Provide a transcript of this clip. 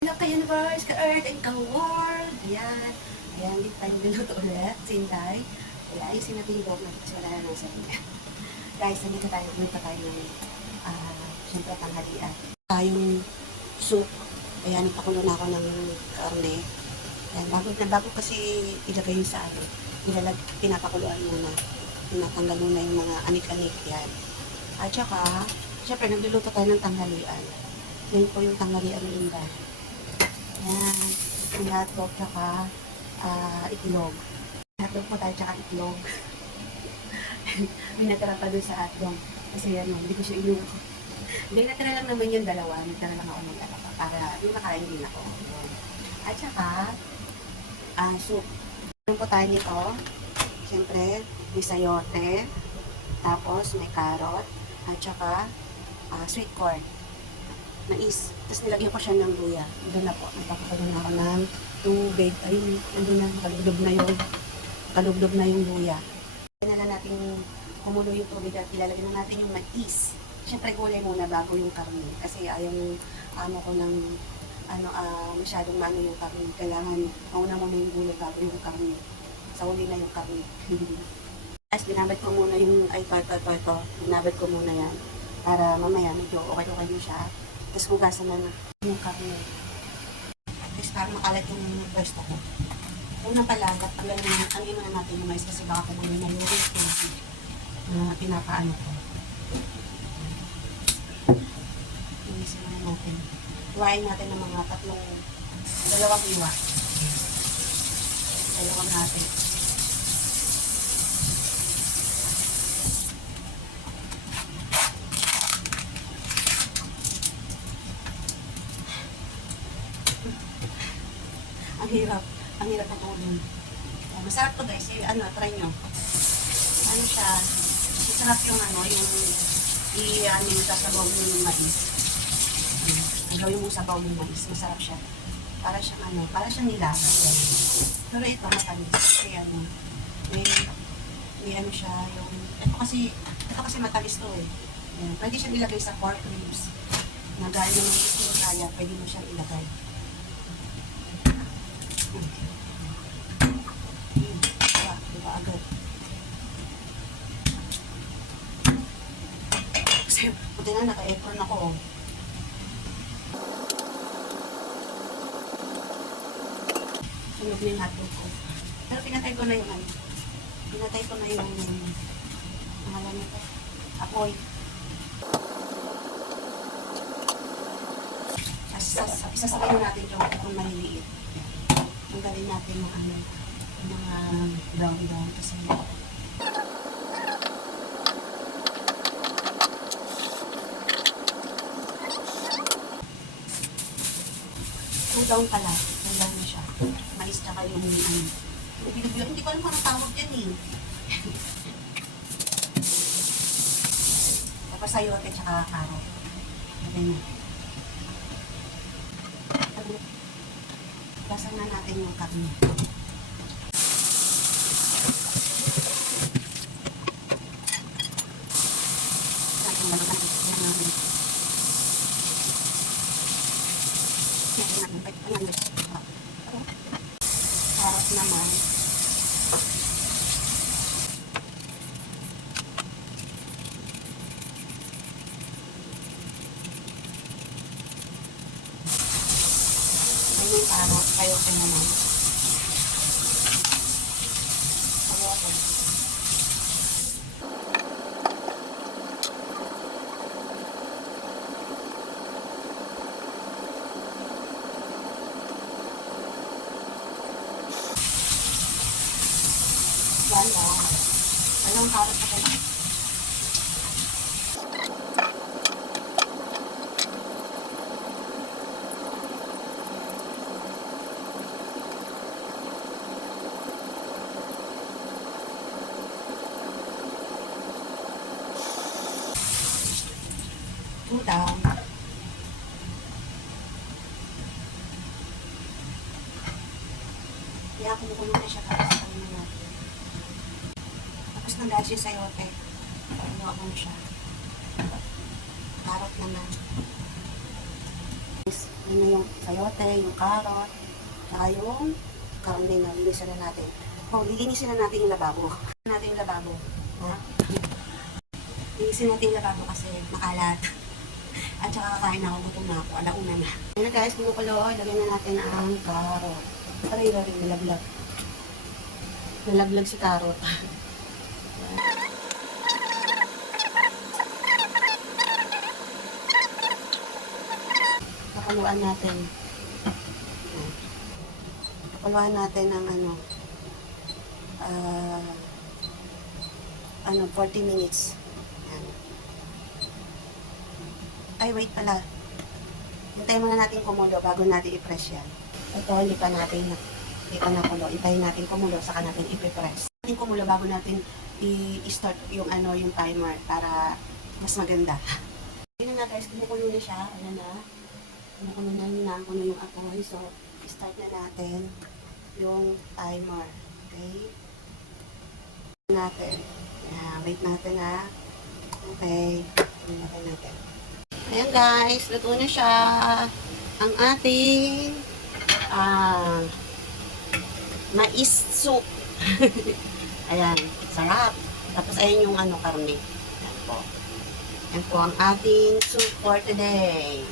Hello ka universe, ka earth, and ka world. Ayan. Ayan, dito tayo niluto ulit. Sinday. Kaya ayusin natin yung buhok natin kasi wala na nang sabi. Guys, nandito tayo. Nandito tayo ng siyempre tanghalian. Tayong soup. Ayan, ipakulo na ako ng karne. Ayan, bago kasi ilagay yung sa ano. Pinapakuluan muna. Tinatanggal muna yung mga anik-anik. Yan. At saka, siyempre, nagluluto tayo ng tanghalian. Yan po yung tanghalian ng Inday. Ayan, yung hotdog, tsaka itlog. Hotdog po tayo, tsaka itlog. May natira pa doon sa hotdog. Kasi yan, hindi ko siya inuwi. Hindi, natira lang naman yung dalawa. Natira lang ako ng dalawa para yung nakain din ako. At saka, soup. Ano po tayo nito? Siyempre, may sayote. Tapos, may carrot. At saka, sweet corn. Mais. Tapos nilagyan ko siya ng luya. Doon na po. Nagpapakalo na ako ng tubig. Ayun, nandun na. Kalugdob na yung luya. Kaya na natin kumulo yung tubig at ilalagyan na natin yung mais. Siyempre gulay muna bago yung karne. Kasi ayaw ko ng masyadong mano yung karne. Kailangan mauna muna yung gulay bago yung karne. Sa uli na yung karne. Tapos binabad ko muna yung, binabad ko muna yan. Para mamaya medyo okay na siya. Tapos hugasan na yung karne. Tapos para makalat yung pwesto ko. Una pala, tanggalin muna natin yung mais kasi baka kumuloy na yung tubig na pinapaano ko. Inisin na natin. Iwain natin ng mga dalawang iwa. Dalawang natin. Ang hirap ng ulo. Masarap to guys, try nyo. Ano siya, masarap yung yung sasabaw mo yung mais. Ang gawin mo sabaw yung mais, masarap siya. Para siyang nilaga. Pero ito matamis. Kasi may siya yung, ito kasi matamis to eh. Yan. Pwede siyang ilagay sa pork ribs. Na gaya ng gusto mo kaya, pwede mo siyang ilagay. Diba agad? Kasi buti na naka-apron ako. Sunod na yung hotdog ko. Pero pinatay ko na yung pangalan nito. Apoy. Isasabay natin yung maliliit. Tanggalin natin yung mga brown kasi down pala. Down na siya. Mais tsaka yung hindi ko alam kung tawag dyan eh. Tapos sayote tsaka carrot. Lagay natin. Basan na natin yung karne. Carrot naman. Yung carrot, sayote naman. Sayote. Yan lang. Anong carrot pa kayo? Down. Kaya kumukulo na siya para sa kanina natin. Tapos nag-add siya sayote. Paano ako siya. Carrot naman. Yun na yung sayote, yung carrot, tsaka yung karne na linisan na natin. Oh, lilinisin na natin yung lababo. Natin yung lababo. Ha? Linisin natin yung lababo kasi makalat. At saka kakain na ako, gutom na ako, alauna na. Ayan na guys, pinukulo, ilagay na natin ang carrot. Aray, nalaglag. Nalaglag si carrot. Pakuluan natin. Pakuluan natin ng 40 minutes. Ayan. Ay, wait pala. Hintayin muna natin kumulo bago natin i-press yan. Ito, hindi pa nakulo. Hintayin natin kumulo, saka natin i-press. Natin kumulo bago natin i-start yung yung timer para mas maganda. Ayan na guys, kumukulo na siya. Ayan na. Kumukulo na, hinakulo yung apoy. So, start na natin yung timer. Okay? Natin. Wait natin ha. Okay. Wait natin. Ayan guys, luto na siya. Ang ating mais soup. Ayan, sarap. Tapos ayan yung karne. Ayan po. Ayan po ang ating soup for today.